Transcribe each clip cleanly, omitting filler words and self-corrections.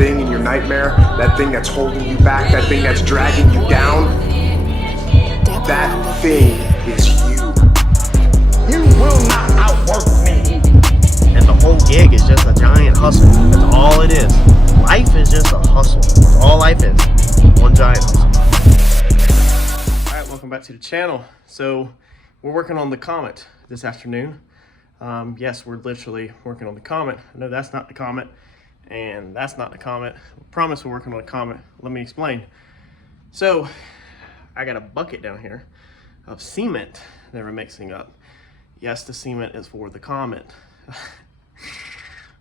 thing in your nightmare, that thing that's holding you back, that thing that's dragging you down, that thing is you. You will not outwork me. And the whole gig is just a giant hustle. That's all it is. Life is just a hustle. That's all life is. One giant hustle. Alright, welcome back to the channel. So, we're working on the Comet this afternoon. Yes, we're literally working on the Comet. No, that's not the Comet. And that's not the Comet. I promise we're working on the Comet. Let me explain. So, I got a bucket down here of cement that we're mixing up. Yes, the cement is for the Comet.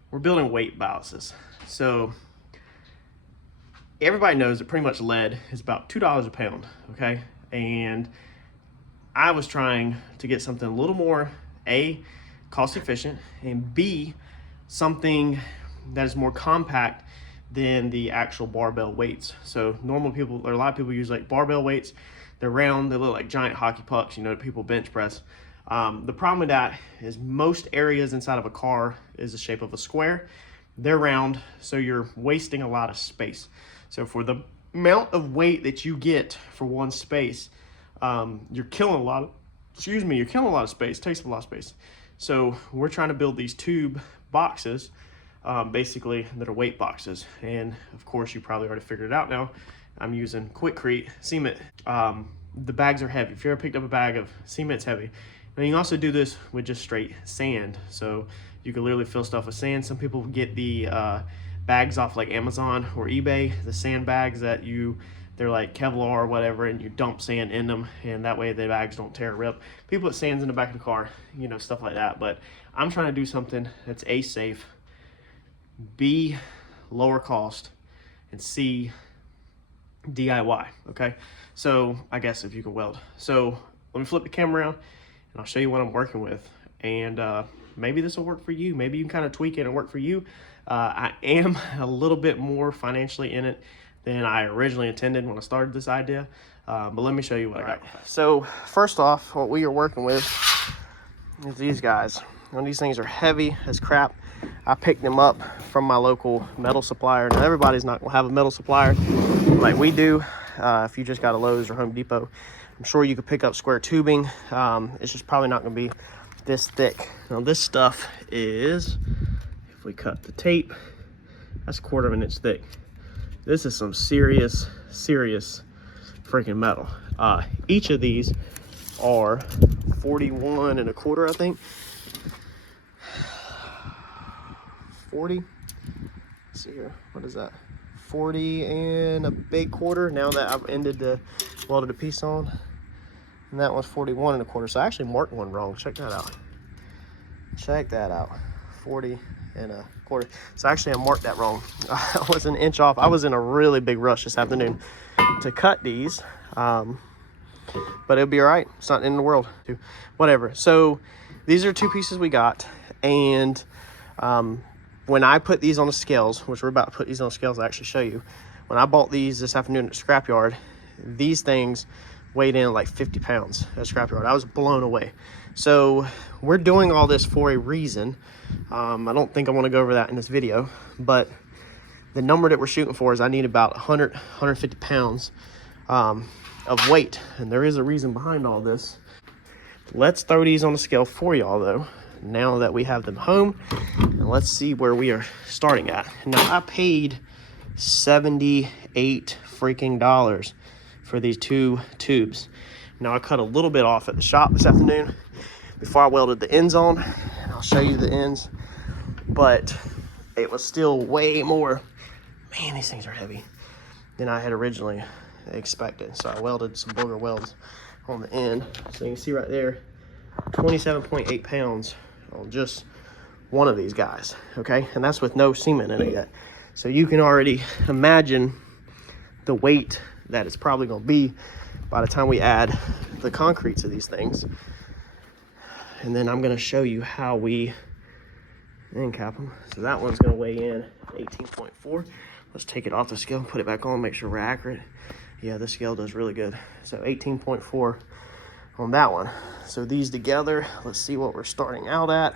We're building weight ballasts. So everybody knows that pretty much lead is about $2 a pound, okay? And I was trying to get something a little more A, cost efficient, and B, something that is more compact than the actual barbell weights. So normal people, or a lot of people use like barbell weights. They're round, they look like giant hockey pucks, you know, that people bench press. The problem with that is most areas inside of a car is the shape of a square. They're round, so you're wasting a lot of space. So for the amount of weight that you get for one space, you're killing a lot of, you're killing a lot of space, takes a lot of space. So we're trying to build these tube boxes, basically that are weight boxes. And of course, you probably already figured it out now. I'm using Quikrete cement. The bags are heavy. If you ever picked up a bag of cement, it's heavy. And you can also do this with just straight sand. So you can literally fill stuff with sand. Some people get the bags off like Amazon or eBay, the sand bags that they're like Kevlar or whatever, and you dump sand in them, and that way the bags don't tear or rip. People put sands in the back of the car, you know, stuff like that. But I'm trying to do something that's A, safe, B, lower cost, and C, DIY, okay? So I guess if you can weld. So let me flip the camera around and I'll show you what I'm working with. And maybe this will work for you. Maybe you can kind of tweak it and work for you. I am a little bit more financially in it than I originally intended when I started this idea. But let me show you what I got. So first off, what we are working with is these guys. And these things are heavy as crap. I picked them up from my local metal supplier. Now everybody's not gonna have a metal supplier like we do. If you just got a Lowe's or Home Depot, I'm sure you could pick up square tubing. It's just probably not gonna be this thick. Now this stuff is, if we cut the tape, that's 1/4 of an inch thick. This is some serious freaking metal. Each of these are 41 1/4, I think. 40, let's see here, what is that? 40 and a big 1/4. Now that I've welded a piece on, and that one's 41 1/4. So I actually marked one wrong. Check that out. Check that out. 40 1/4. So actually I marked that wrong. I was an inch off. I was in a really big rush this afternoon to cut these, but it'll be all right. It's not in the world. Whatever. So these are 2 pieces we got, and when I put these on the scales, which we're about to put these on the scales, I'll actually show you. When I bought these this afternoon at the scrapyard, these things weighed in like 50 pounds at the scrapyard. I was blown away. So we're doing all this for a reason. I don't think I want to go over that in this video, but the number that we're shooting for is I need about 150 pounds of weight. And there is a reason behind all this. Let's throw these on the scale for y'all though, now that we have them home, and let's see where we are starting at. Now I paid $78 freaking for these 2 tubes. Now I cut a little bit off at the shop this afternoon before I welded the ends on. I'll show you the ends, but it was still way more. Man, these things are heavy than I had originally expected. So I welded some booger welds on the end. So you can see right there, 27.8 pounds on just one of these guys, okay? And that's with no cement in it yet. So you can already imagine the weight that it's probably gonna be by the time we add the concrete to these things. And then I'm gonna show you how we end cap them. So that one's gonna weigh in 18.4. Let's take it off the scale, put it back on, make sure we're accurate. Yeah, the scale does really good. So 18.4 on that one. So these together, let's see what we're starting out at.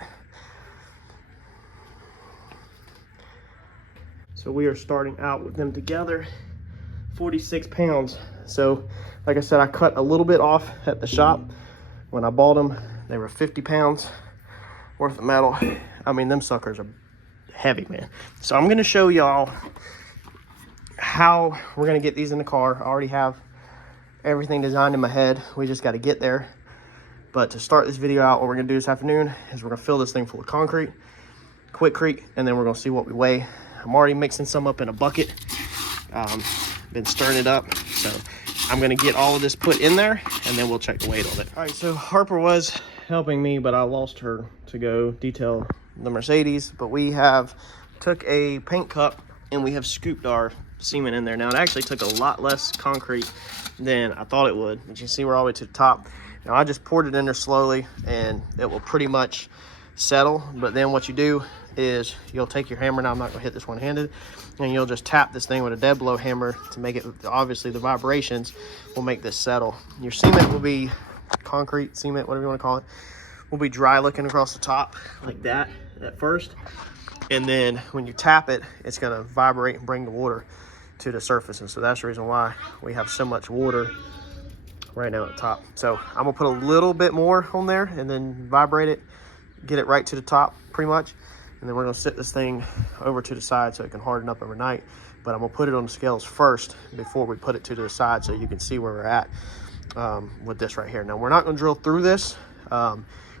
So we are starting out with them together, 46 pounds. So like I said, I cut a little bit off at the shop. When I bought them, they were 50 pounds worth of metal. I mean, them suckers are heavy, man. So I'm gonna show y'all how we're gonna get these in the car. I already have everything designed in my head. We just gotta get there. But to start this video out, what we're gonna do this afternoon is we're gonna fill this thing full of concrete, quickcrete, and then we're gonna see what we weigh. I'm already mixing some up in a bucket. Been stirring it up. So I'm gonna get all of this put in there and then we'll check the weight on it. All right, so Harper was helping me, but I lost her to go detail the Mercedes. But we have took a paint cup and we have scooped our cement in there. Now it actually took a lot less concrete than I thought it would. But you see we're all the way to the top. Now I just poured it in there slowly and it will pretty much settle. But then what you do is you'll take your hammer, now I'm not gonna hit this one-handed, and you'll just tap this thing with a dead blow hammer to make it, obviously the vibrations will make this settle. Your cement will be concrete, cement, whatever you want to call it, will be dry looking across the top like that at first, and then when you tap it, it's going to vibrate and bring the water to the surface. And so that's the reason why we have so much water right now at the top. So I'm gonna put a little bit more on there and then vibrate it, get it right to the top pretty much, and then we're gonna sit this thing over to the side so it can harden up overnight. But I'm gonna put it on the scales first before we put it to the side so you can see where we're at with this right here. Now we're not gonna drill through this. We're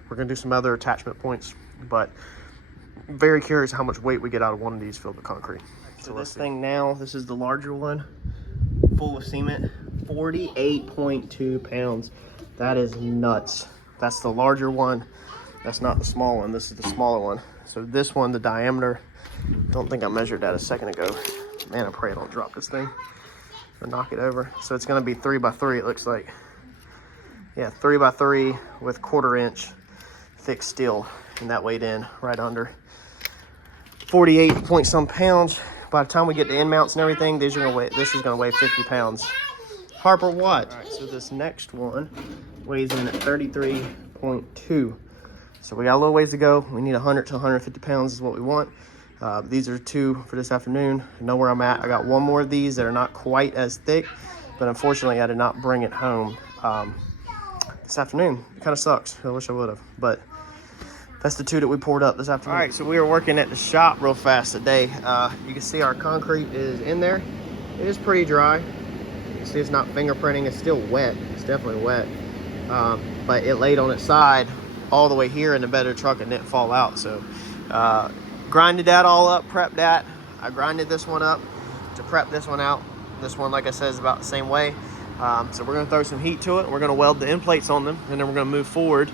gonna do some other attachment points, but I'm very curious how much weight we get out of one of these filled with concrete. So this thing now, this is the larger one, full of cement, 48.2 pounds. That is nuts. That's the larger one. That's not the small one. This is the smaller one. So this one, the diameter, don't think I measured that a second ago. Man, I pray I don't drop this thing or knock it over. So it's gonna be 3x3, it looks like. Yeah, 3x3 with 1/4 inch thick steel, and that weighed in right under 48 point some pounds. By the time we get the end mounts and everything, this is gonna weigh 50 pounds. Harper, what? All right, so this next one weighs in at 33.2. So we got a little ways to go. We need 100 to 150 pounds is what we want. These are 2 for this afternoon. I know where I'm at. I got 1 more of these that are not quite as thick, but unfortunately I did not bring it home this afternoon. It kind of sucks. I wish I would have, but that's the 2 that we poured up this afternoon. All right, so we are working at the shop real fast today. You can see our concrete is in there. It is pretty dry. You can see it's not fingerprinting. It's still wet. It's definitely wet. But it laid on its side all the way here in the bed of the truck and didn't fall out. So grinded that all up, prepped that. I grinded this one up to prep this one out. This one, like I said, is about the same way. So we're gonna throw some heat to it. We're gonna weld the end plates on them, and then we're gonna move forward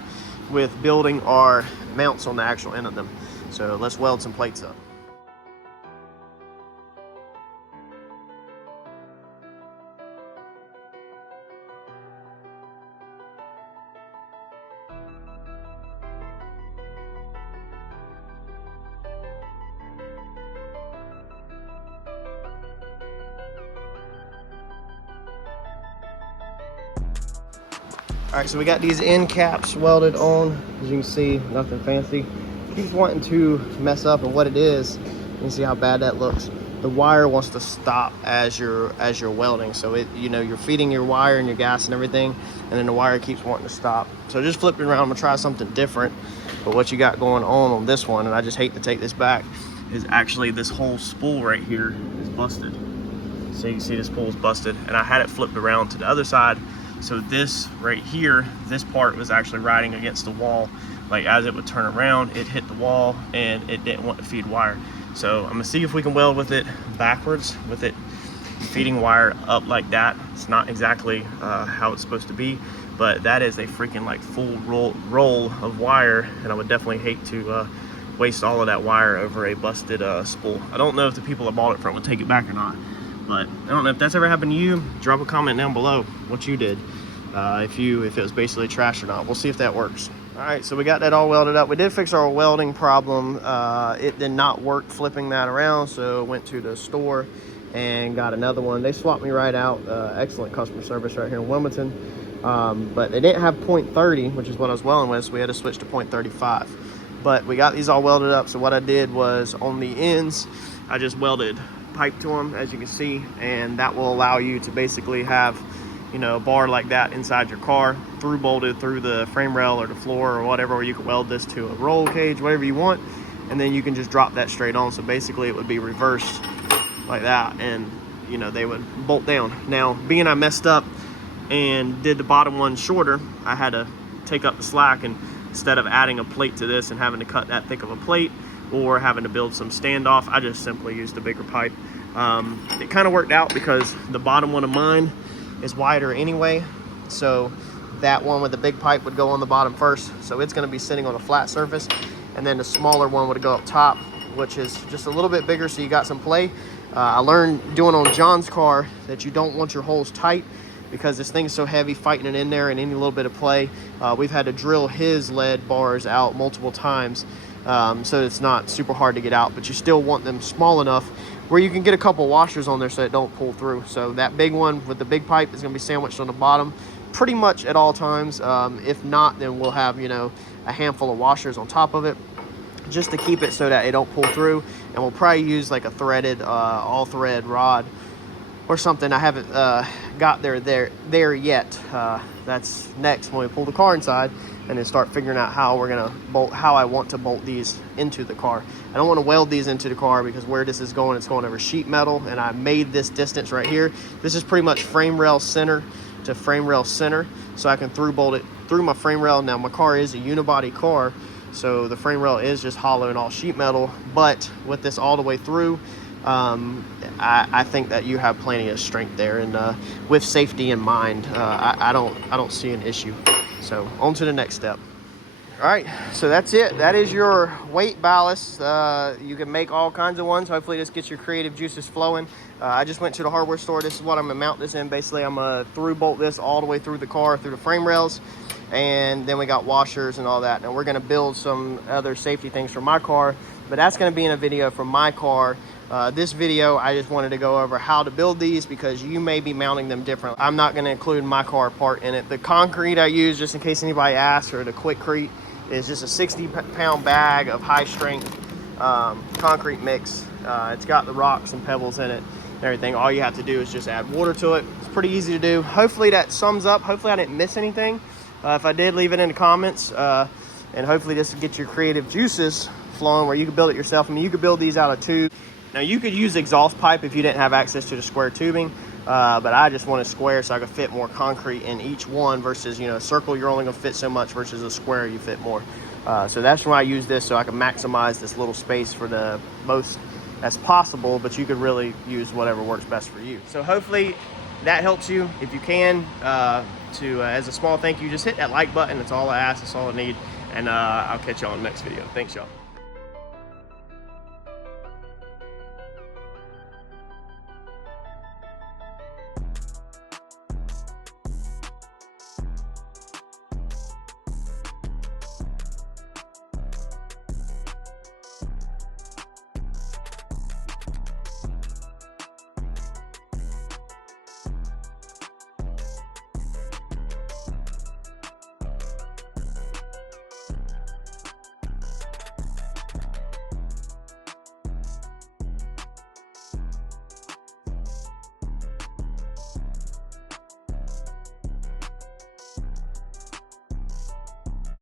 with building our mounts on the actual end of them. So let's weld some plates up. All right, so we got these end caps welded on. As you can see, nothing fancy. Keeps wanting to mess up, and what it is, you can see how bad that looks. The wire wants to stop as you're welding. So you're feeding your wire and your gas and everything, and then the wire keeps wanting to stop. So just flipping around, I'm gonna try something different. But what you got going on this one, and I just hate to take this back, is actually this whole spool right here is busted. So you can see this spool is busted, and I had it flipped around to the other side. So this right here, this part was actually riding against the wall. Like as it would turn around, it hit the wall and it didn't want to feed wire. So I'm gonna see if we can weld with it backwards, with it feeding wire up like that. It's not exactly how it's supposed to be, but that is a freaking like full roll of wire, and I would definitely hate to waste all of that wire over a busted spool. I don't know if the people that bought it from would take it back or not. But I don't know if that's ever happened to you. Drop a comment down below what you did, if it was basically trash or not. We'll see if that works. All right, so we got that all welded up. We did fix our welding problem. It did not work flipping that around, so went to the store and got another one. They swapped me right out. Excellent customer service right here in Wilmington. But they didn't have 0.30, which is what I was welding with, so we had to switch to 0.35. But we got these all welded up, so what I did was on the ends, I just welded pipe to them, as you can see, and that will allow you to basically have, you know, a bar like that inside your car, through bolted through the frame rail or the floor or whatever, or you can weld this to a roll cage, whatever you want, and then you can just drop that straight on. So basically it would be reversed like that, and you know, they would bolt down. Now, being I messed up and did the bottom one shorter, I had to take up the slack, and instead of adding a plate to this and having to cut that thick of a plate or having to build some standoff, I just simply used a bigger pipe. It kind of worked out because the bottom one of mine is wider anyway, so that one with the big pipe would go on the bottom first, so it's going to be sitting on a flat surface, and then the smaller one would go up top, which is just a little bit bigger, so you got some play. I learned doing on John's car that you don't want your holes tight because this thing's so heavy, fighting it in there, and any little bit of play. We've had to drill his lead bars out multiple times, so it's not super hard to get out, but you still want them small enough where you can get a couple washers on there so it don't pull through. So that big one with the big pipe is going to be sandwiched on the bottom pretty much at all times. If not, then we'll have, you know, a handful of washers on top of it just to keep it so that it don't pull through, and we'll probably use like a threaded all thread rod or something. I haven't got there yet. That's next when we pull the car inside and then start figuring out how we're gonna bolt, how I want to bolt these into the car. I don't want to weld these into the car because where this is going, it's going over sheet metal, and I made this distance right here. This is pretty much frame rail center to frame rail center, so I can through bolt it through my frame rail. Now my car is a unibody car, so the frame rail is just hollow and all sheet metal, but with this all the way through, I think that you have plenty of strength there, and with safety in mind, I don't see an issue. So on to the next step. All right, so that's it. That is your weight ballast. You can make all kinds of ones. Hopefully this gets your creative juices flowing. I just went to the hardware store. This is what I'm gonna mount this in. Basically, I'm gonna through bolt this all the way through the car, through the frame rails, and then we got washers and all that. Now we're gonna build some other safety things for my car, but that's gonna be in a video from my car. This video, I just wanted to go over how to build these because you may be mounting them different. I'm not gonna include my car part in it. The concrete I use, just in case anybody asks, or the Quickcrete, is just a 60-pound bag of high-strength concrete mix. It's got the rocks and pebbles in it and everything. All you have to do is just add water to it. It's pretty easy to do. Hopefully that sums up. Hopefully I didn't miss anything. If I did, leave it in the comments. And hopefully this will get your creative juices flowing where you can build it yourself. I mean, you could build these out of tube. Now you could use exhaust pipe if you didn't have access to the square tubing, but I just want a square so I could fit more concrete in each one versus, you know, a circle you're only gonna fit so much versus a square you fit more. So that's why I use this, so I can maximize this little space for the most as possible, but you could really use whatever works best for you. So hopefully that helps you. If you can, as a small thank you, just hit that like button. That's all I ask, that's all I need, and I'll catch you on the next video. Thanks, y'all.